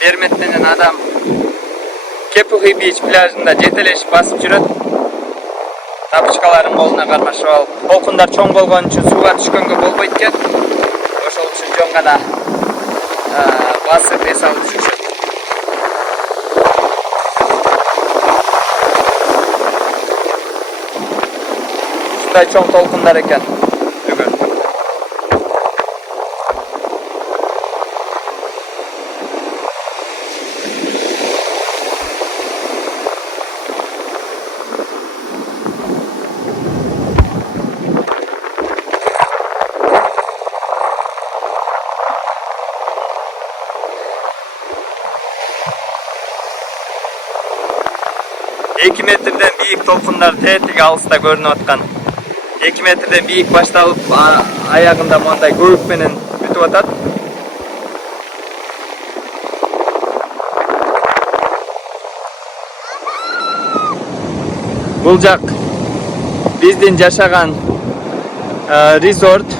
Берметтенен адам Кепухи бич пляжында жетелешип басып жүрөт. Тапчкаларын колуна кармашып алып, толкундар чоң болгон үчүн сууга түшкөнгө болбойт экен. Ошол үчүн жөн гана басып эс алып жүрүшөт. Ушундай чоң толкундар экен. Бүгүн. Эки метрден бийик толкундар тетиги алыста көрүнүп аткан. 2 метрден бийик башталып, аягында мондай көбүк менен бүтүп атат. Бул жак биздин жашаган резорт.